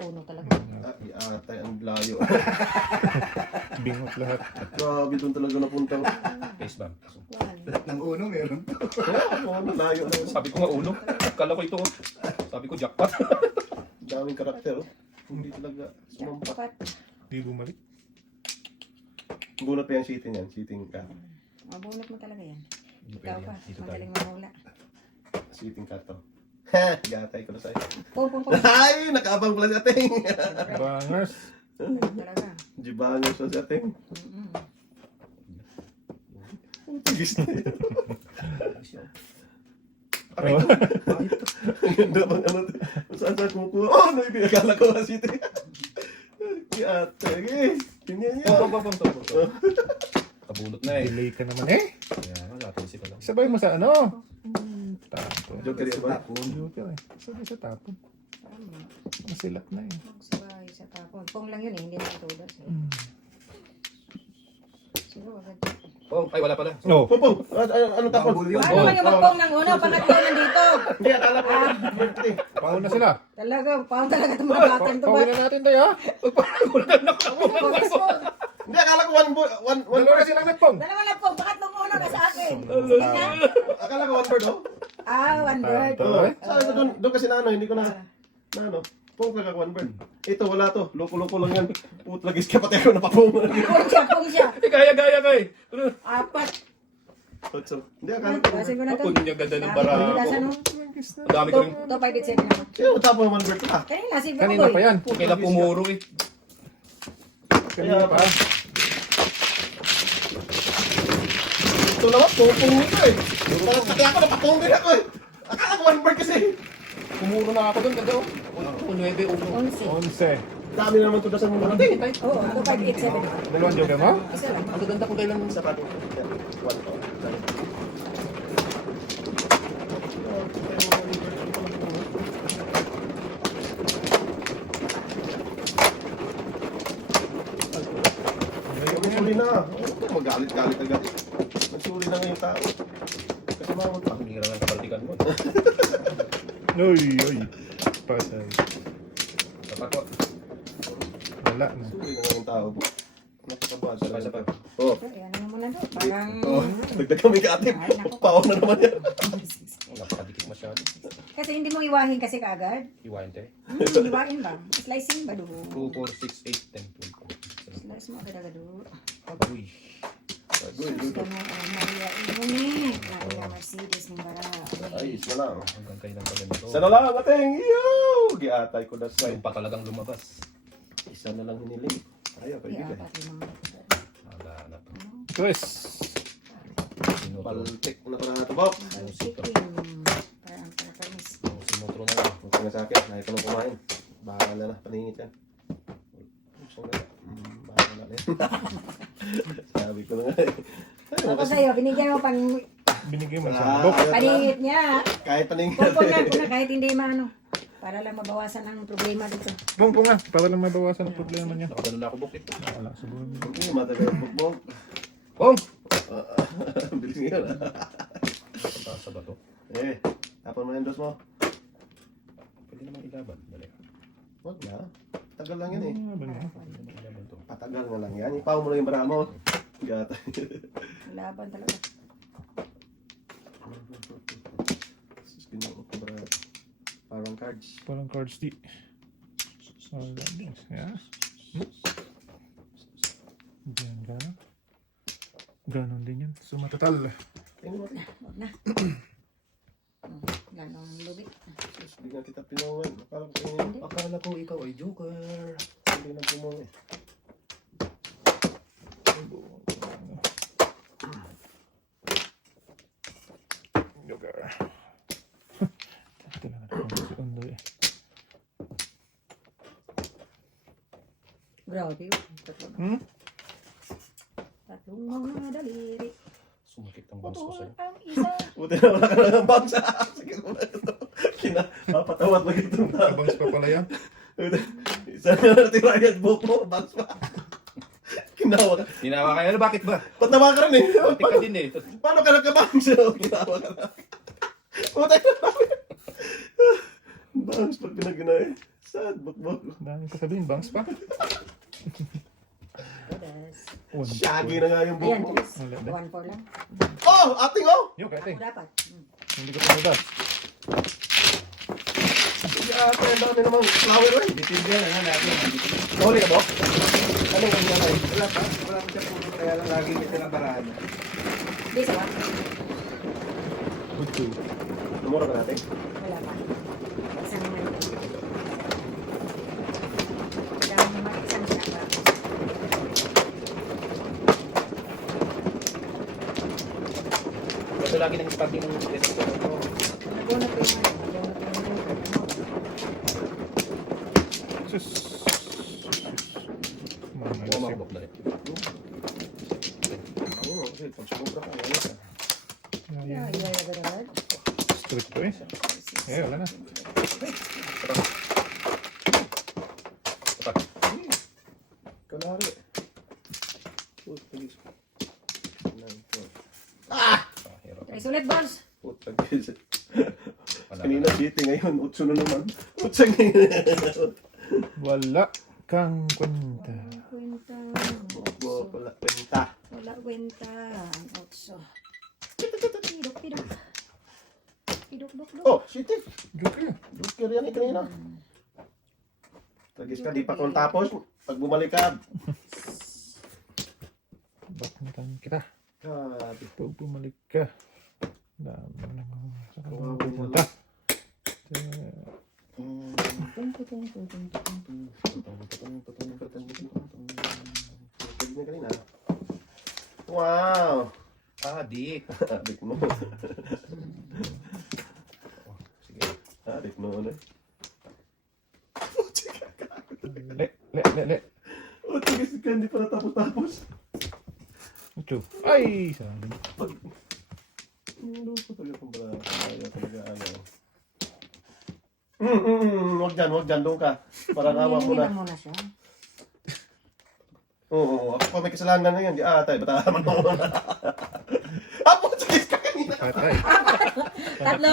Uno talaga. Atay, ang layo. Bingot lahat. Grabe doon talaga napunta. Face bump. Lahat ng uno meron. Ano, layo na yun. Sabi ko nga uno. Kala ko ito. Sabi ko jackpot. Daming karakter. Oh. Hindi talaga sumampak. Dapat. Di bumalik. Bunot pa yung seating yan. Seating ka. Mabunot mo talaga yan. Dito Ikaw pa. tayo. Magaling mahula. Seating ka to. Ha! Gatay ko na sa'yo. Pum, pum, pum. Ay! Nakaabang pala si ating. Bangers. Galing talaga. Jibangan siya si ating. Tigis na yun. Aray, Oh. Ang ganda bang ano. Saan saan kumukuha? Oh! Naibig. Akala ko nga seating. Si ating eh. Tingnan niya. Kabulot na eh. Delay ka naman eh. Kaya nga, natin ka lang. Sabay mo sa ano? Tapon. Joker yan ba? Joker eh. Sabay sa tapon. Tama. Masilat na eh. Magsabay sa tapon. Pong lang yun eh. Hindi na tudas eh. Siguro agad. Oh, ay wala pala. Oh. Pupong! Anong tapon? Bambul yun. Ano man yung magpong ng uno? Pangatlo nandito. Hindi, akala ko. Birthday. Pauna sila. Talaga. Paano talaga itong mga batang to ba? Pauwi na natin tayo ha. Hindi, akala ko one Dalawa na silang nagpong. Dalawa lang po. Bakit nung uno na sa akin? Akala ko one bird, oh. One bird. Tama. Sabi ko doon kasi na ano, hindi ko na ano. Pong ka one bird. Ito wala to. Loko-loko lang yan. Putlagis ka pati ako napapong. Pong siya. Gaya-gaya ka eh. Apat. So, hindi, akala ko. Basin ko na to. Punya ganda ng bara. Dasan mo. Ang dami ko rin. To 5 naman. Sino tapon one bird ka? Kanina, si Kanina Boboy. pa yan. Kailan pumuro eh. Kanina pa. Ito naman, pupong nito eh. Pati ako napapong din ako eh. Akala ko one bird kasi. Pumuro na ako doon. Ganda oh. 9-1. 11. 11. Dami naman to dasan mo natin. Oo, to 587. Dalawang joker mo? Isa lang. Ang ganda kung kailan Isa pa. One to. Magsuli na. Magalit-galit agad. Magsuli na ngayon tao. Kasi mawag pa. Hindi ka naman kapaltikan mo. Uy, uy. Pasay. Tatakot. Wala na. Magsuli na ngayon tao. Nakakabad. Sabay-sabay. Oh. Ayan naman muna to. Parang... Oh. Dagdag kami ka ate. Pao na naman yan. Napakadikit masyado. Kasi hindi mo iwahin kasi kaagad. Iwain tayo. Iwahin ba? Slicing ba do? 2, 4, 6, 8, 10, 12. Slice mo agad-agad do. Uy. Sus, gano'n. Maria, inunit. Maria Mercedes ng bara. Ayos na lang. Hanggang kayo ng paganito. Isa na lang, ating. Yo! Giatay ko na sa. Yung pa talagang lumabas. Isa na lang hiniling. Ayaw, kaibigan. Iapat limang. Wala na to. Twist. Sinutro. Paltik na para natin, Bob. Parang parang Sinutro na lang. Huwag ka na sa akin. Nakita ko nang kumain. Bahala na. Paningit yan. Gusto nga. Bahala na yan. Sabi ko na nga eh. Ay, Ako sa'yo, binigyan mo pang Binigay mo Ah, sa bok. ayaw na. paningit niya. Kahit paningit. Pupunan ko na kahit hindi maano. Para lang mabawasan ang problema dito. Bong nga, para lang mabawasan ang problema niya. Nakagano na ako bukit. Wala, siguro. Hindi, matagal ang bukbong. Bong! Bilis ngayon. Sa bato. Eh, tapon mo yung dos mo. Pwede naman ilaban. Dali. Wag na. Tagal lang yan eh. Ano ba niya? Pwede naman ilaban to. Patagal nga lang yan. Ipaw mo na yung bara mo. Gata. Laban talaga. Sus, binuot ko bara. Parang cards. Parang cards di. Yeah. Diyan, gano'n. Ganon din yan. Sumatotal. Tingnan mo. Huwag na. Ganong lubit. Sus, di nga kita pinungan. Akala ko ikaw ay joker. Hindi na pumungan eh. Joker. Ito lang ako si Undo eh. Grabe yun. Tatlong. Tatlong mga daliri. Sumakit ang boss ko Putol sa'yo. ang isa. Buti na wala ka lang ng bounce. Sige mo na ito. Mapatawad lang itong tao. Abangs pa pala yan. Isa na natira yan. Buhok mo. Bounce pa. Kinawa ka. Tinawa kayo. Ano, bakit ba? Patawa ka rin eh. Kunti ka din eh. Paano ka nagka-bounce? Kinawa ka na. Putay na namin. Bounce pag pinagina eh. Sad. Bukbok. Dami ko sabihin, bangs pa. Todas. Shaggy na nga yung buhok Ayan, mo. Jess. Wala na. 1-4 lang. Oh! Ating oh! Yo, kate. Ako dapat. Hindi ko pinadas. Sige ate. Ang dami namang flower eh. Bitigyan na natin. Nahuli ka ba? Ano yung nanay? Wala pa. Wala pa siya puno. Kaya lang lagi kita ng barahan. Di sa one. Good two. Tumura ka natin. Wala pa. Isang naman ito. Dami naman isang siya. Ito lagi ng spaghetti ng stress ko. Naguna ko yung Sus. Mga Oo, isip. makabok dali. Oo, kasi pag sumubra ka, wala ka. Yeah, yeah, agad-agad. Strict to eh. Eh, wala na. Tatak. Kalari. Putagis. Ah, hirap. Try ulit, boss. Putagis. Wala Kanina na. city ngayon, utso na naman. Utso ngayon. Wala kang kwenta. Kwenta. Wow, wala kwenta. Wala kwenta. Ang otso. Pidok, pidok. Pidok, dok, dok. Oh, city. Joker. Joker yan eh kanina. Tagis ka, di pa kung tapos. Pag bumalik ka. Baknitan kita. Grabe. Pag bumalik ka. Dami na naman. Saan ka naman pupunta? Pwede na kanina. Wow! Adik. Adik mo. Sige. Adik mo ano? Le. Oh, tigis ka, hindi pa natapos-tapos. Ito. Ay! Sayang. Ano ko talaga kung ba kaya talaga ano. Wag dyan, doon ka. Parang awa mo na. Hinihilang mo na siya. Oo, ako pa may kasalanan na yan. Di atay, bata naman mo na. Apo, tigis ka kanina. Patay. Tatlo?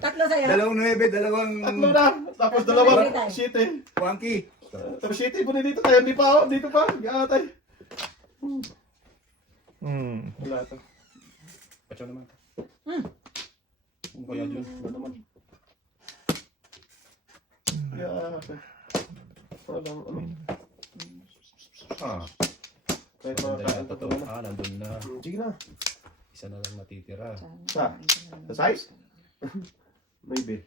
Tatlo sa'yo? Dalawang 9, dalawang Tatlo na. Tapos dalawa, city. wangki. Tapos city po dito tayo. Hindi pa, oh, dito pa. Di atay. Wala to. Pacho naman. Kung kaya yun. Ano naman? Yeah. Walang ano. Ah. Kahit mga kain Ito. totoo na. Nandun na. Sige na. Isa na lang natitira. Sa size? Maybe.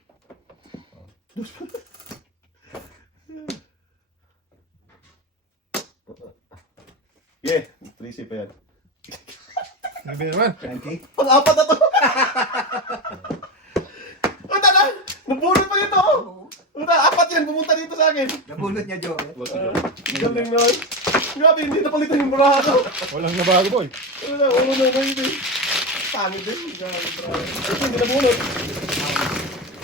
Yeah, 3C pa yan. Sabi naman. Pang-apat na to! Uta na! Nabunot pa dito! Uta, apat yan! Pumunta dito sa akin! Nabunot niya, Joe. Wag ito. Galing na! Grabe, hindi napalitan yung buraha ko! Walang nabago, boy. Wala, ulo na maybe. Pangit din. Grabe, grabe. Ito, hindi nabunot.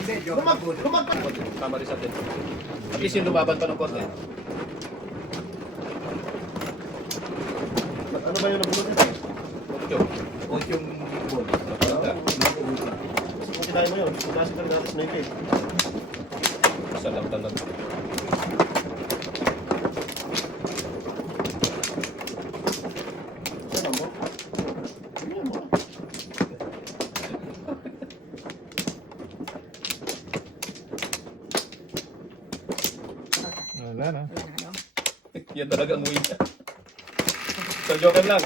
Hindi, Joe. Nabunot. Lumagpan! Tama rin sa atin. At least yung lumaban pa ng konti. Ano ba yung nabunot nito? Ocho. O yung ball. Kung kinain mo yun, kasi ka rin natin sa naipid. Isa lang talaga. Saan ang mo? Ano yan mo? Wala na. Yan talaga ang uwi niya. So, joker lang.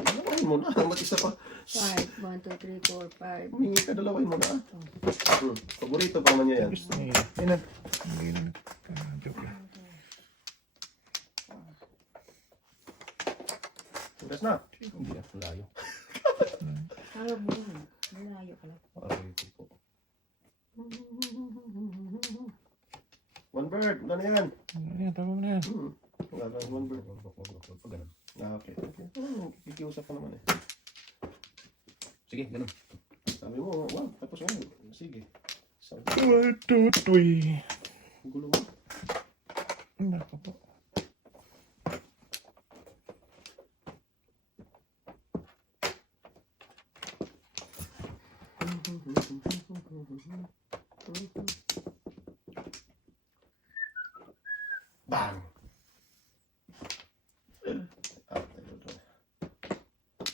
Dalawain mo na. Mag-isa pa. 5, 1, 2, 3, 4, 5. Humingi ka, dalawain mo na. Paborito pa naman niya yan. Gusto niya. Yan na. Hindi na. Joke lang. Tigas na. Hindi na. Layo. Tawag mo na. Malayo ka lang. Aray ko. One bird. Wala na yan. Yan, tama mo na yan. Wala na. One bird. Pag ganun. Ah, okay. Okay. Kikiusap ka naman eh. Sige, ganun. Sabi mo, wow. Tapos ngayon. Sige. Sabi 1, 2, 3. gulo mo. Nako po. Bang! Tayo doon.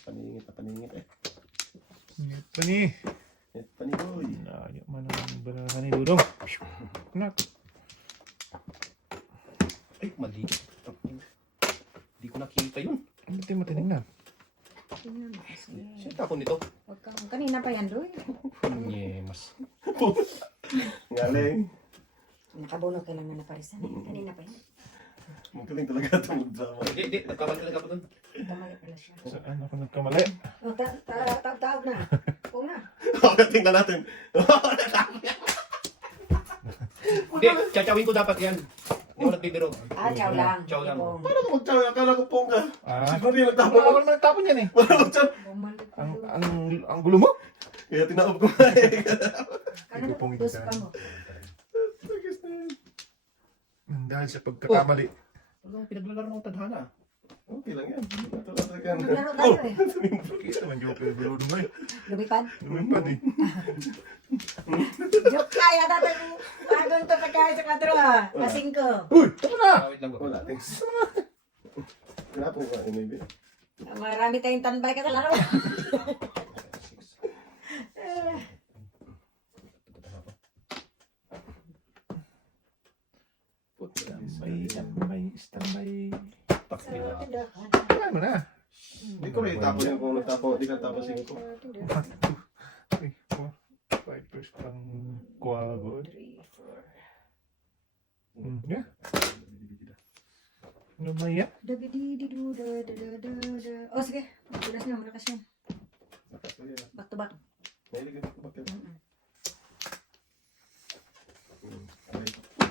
Paningit na paningit eh. Ngit pa ni. Panigoy. Layo man ang balaka ni Dudong. Nak. Ay, mali. Hindi ko nakita yun. Hindi mo tinignan. Tingnan mo kasi. Saan tapon nito? Huwag kang, kanina pa yan doon. Nyemas. Galing. Nakabunot ka lang na naparisan. Kanina pa yan. Magaling talaga itong drama. Hindi. Nagkamali ka po dun. Kamali pala siya. Saan ako nagkamali? O, tawag na. Oo na. Okay, tingnan natin. Hindi, tsachawin ko dapat yan. Hindi ko nagbibiro. Ah, chow lang. Chow lang. Ibong. Paano ko mag-chow? Akala ko pongga. Ah? Siguro yung Wala nagtapon. ako naman nagtapon yan eh. Wala mag-chow. Bumalik ka Ang, doon. ang gulo mo? Kaya tinaob ko nga eh. Kanina, Ipupungin dos ka. pa mo. Tagis na yan. Dahil sa pagkakamali. Wala, pinaglalaro ng tadhana. Okay lang yan. Ito lang talaga. Naglaro tayo eh. Kita naman joke yung gulo mo eh. Lumipad. Lumipad eh. Joke kaya natin. Bagong to pagkain sa 4 ah. Pasing ko. Uy! Tama na! Wait lang ko. Wala, thanks. Tinapon ko nga maybe. Marami tayong tanbay ka sa laro. Standby. Takti na. Kailan mo na? Hindi ko rin tapon yung kung nagtapon. Hindi ka tapon 5. 1, 2, 3, 4, 5 first pang kuwago. Yeah. Ano ba yan? Oh, sige. Tulas na, malakas yan. Back to back. Mahilig yung bakit.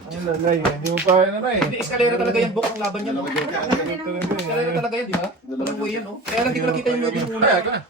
Ano na, Nay? Hindi mo pa, ano na eh. Hindi, eskalera talaga yan. Buk ang laban niya. No? Dalawa joke yan. Eskalera talaga yan, di ba? Walang way yan, no? Kaya lang di ko nakita yung movie muna. Kaya ka na.